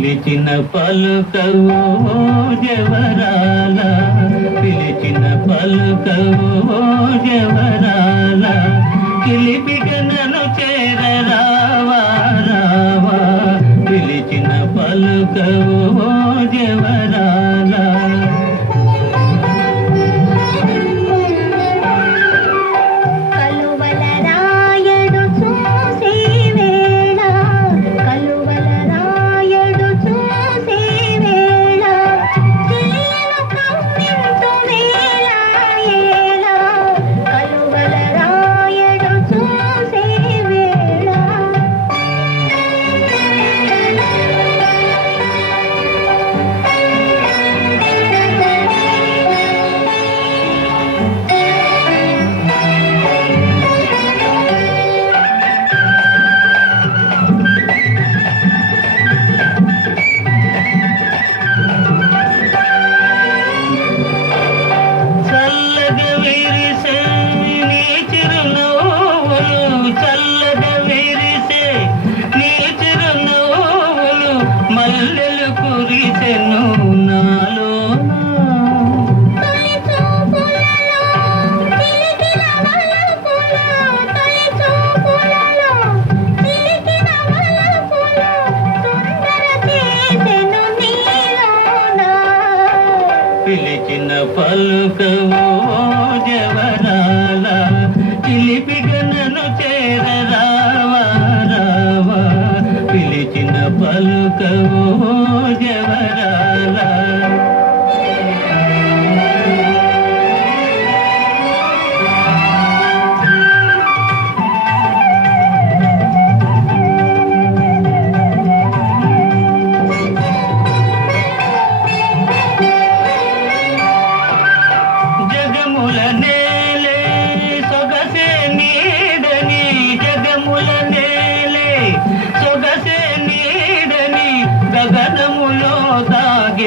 పిలిచిన పలుకవు జవరాల పిలిచిన పలుకవు జవరాల కిలిపిక నన్ను చేరరావా పిలిచిన పలుకవు జవరాల పలుకవో జవరాల పిలిపిక నన్ను చేరరావా పిలిచిన పలుకవు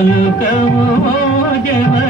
పలుకము జవా